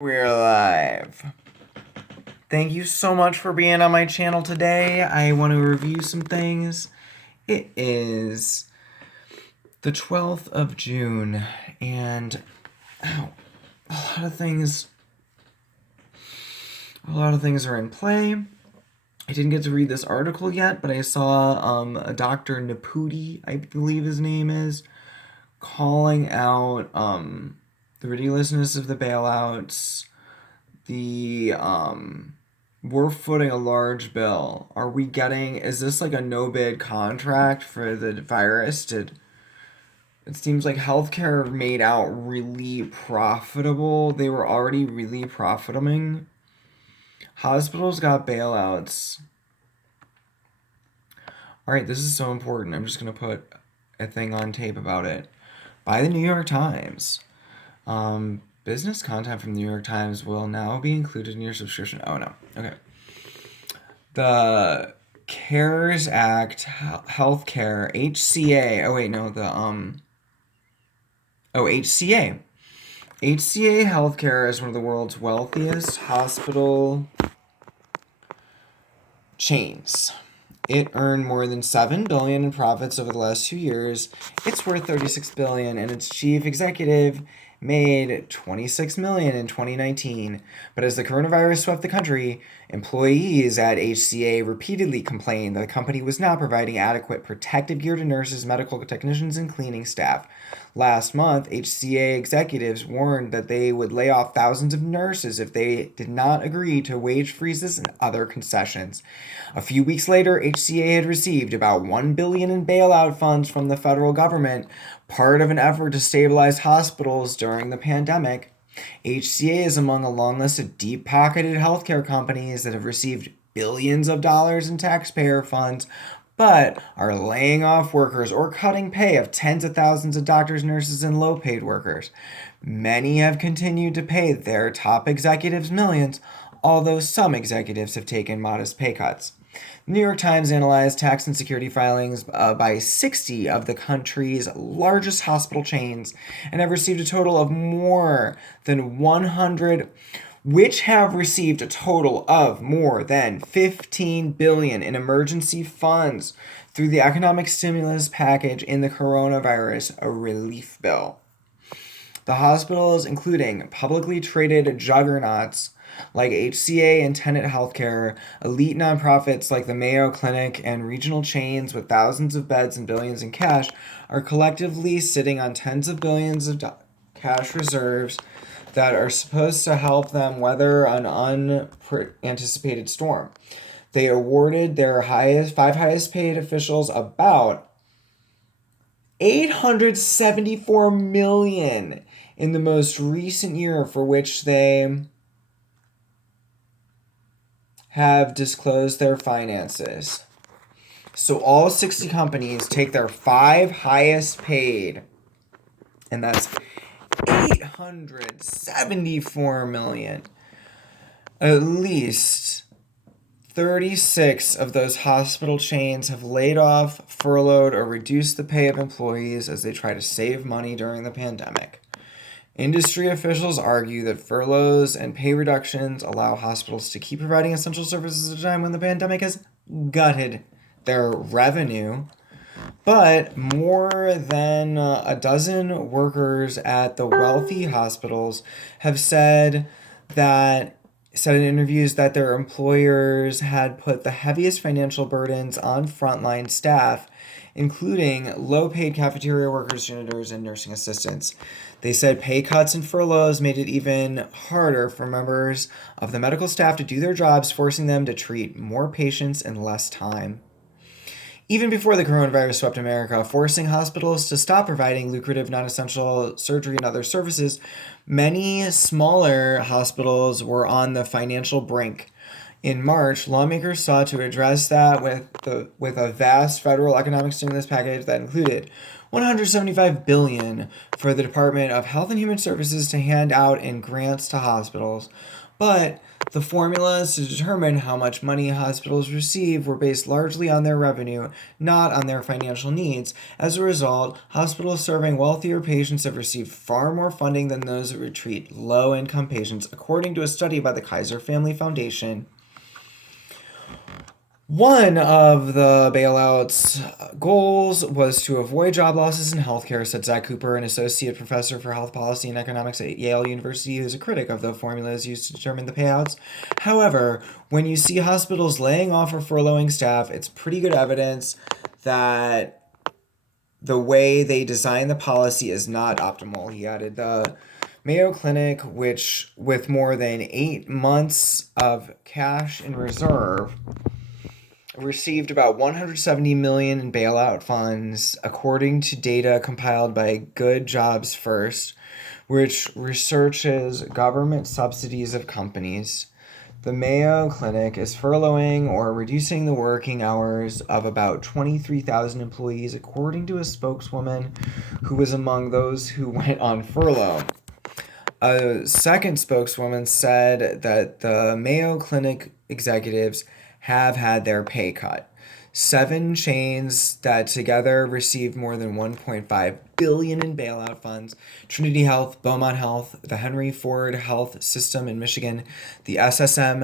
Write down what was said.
We're live. Thank you so much for being on my channel today. I want to review some things. It is the 12th of June, and a lot of things are in play. I didn't get to read this article yet, but I saw a Dr. Naputi, I believe his name is, calling out the ridiculousness of the bailouts. We're footing a large bill. Is this like a no bid contract for the virus? It seems like healthcare made out really profitable. They were already really profiting. Hospitals got bailouts. All right, this is so important. I'm just going to put a thing on tape about it. By the New York Times. Business content from the New York Times will now be included in your subscription. Oh, no. Okay. The CARES Act, healthcare, HCA. Oh, wait, no. HCA. HCA Healthcare is one of the world's wealthiest hospital chains. It earned more than $7 billion in profits over the last 2 years. It's worth $36 billion, and its chief executive made $26 million in 2019. But as the coronavirus swept the country, employees at HCA repeatedly complained that the company was not providing adequate protective gear to nurses, medical technicians, and cleaning staff. Last month, HCA executives warned that they would lay off thousands of nurses if they did not agree to wage freezes and other concessions. A few weeks later, HCA had received about $1 billion in bailout funds from the federal government, part of an effort to stabilize hospitals during the pandemic. HCA is among a long list of deep-pocketed healthcare companies that have received billions of dollars in taxpayer funds, but are laying off workers or cutting pay of tens of thousands of doctors, nurses, and low-paid workers. Many have continued to pay their top executives millions, although some executives have taken modest pay cuts. The New York Times analyzed tax and security filings by 60 of the country's largest hospital chains and have received a total of more than 100, which have received a total of more than $15 billion in emergency funds through the economic stimulus package in the coronavirus relief bill. The hospitals, including publicly traded juggernauts like HCA and Tenet Healthcare, elite nonprofits like the Mayo Clinic, and regional chains with thousands of beds and billions in cash, are collectively sitting on tens of billions of cash reserves that are supposed to help them weather an unanticipated storm. They awarded their five highest paid officials about $874 million in the most recent year, for which they have disclosed their finances. So all 60 companies take their five highest paid, and that's $874 million. At least 36 of those hospital chains have laid off, furloughed, or reduced the pay of employees as they try to save money during the pandemic. Industry officials argue that furloughs and pay reductions allow hospitals to keep providing essential services at a time when the pandemic has gutted their revenue. But more than a dozen workers at the wealthy hospitals have said in interviews that their employers had put the heaviest financial burdens on frontline staff, including low-paid cafeteria workers, janitors, and nursing assistants. They said pay cuts and furloughs made it even harder for members of the medical staff to do their jobs, forcing them to treat more patients in less time. Even before the coronavirus swept America, forcing hospitals to stop providing lucrative non-essential surgery and other services, many smaller hospitals were on the financial brink. In March, lawmakers sought to address that with a vast federal economic stimulus package that included $175 billion for the Department of Health and Human Services to hand out in grants to hospitals. But The formulas to determine how much money hospitals receive were based largely on their revenue, not on their financial needs. As a result, hospitals serving wealthier patients have received far more funding than those that treat low income patients, according to a study by the Kaiser Family Foundation. One of the bailout's goals was to avoid job losses in healthcare, said Zach Cooper, an associate professor for health policy and economics at Yale University, who's a critic of the formulas used to determine the payouts. However, when you see hospitals laying off or furloughing staff, it's pretty good evidence that the way they design the policy is not optimal. He added the Mayo Clinic, which with more than 8 months of cash in reserve, received about 170 million in bailout funds, according to data compiled by Good Jobs First, which researches government subsidies of companies. The Mayo Clinic is furloughing or reducing the working hours of about 23,000 employees, according to a spokeswoman who was among those who went on furlough. A second spokeswoman said that the Mayo Clinic executives have had their pay cut. 7 chains that together received more than 1.5 billion in bailout funds: Trinity Health, Beaumont Health, the Henry Ford Health System in Michigan, the SSM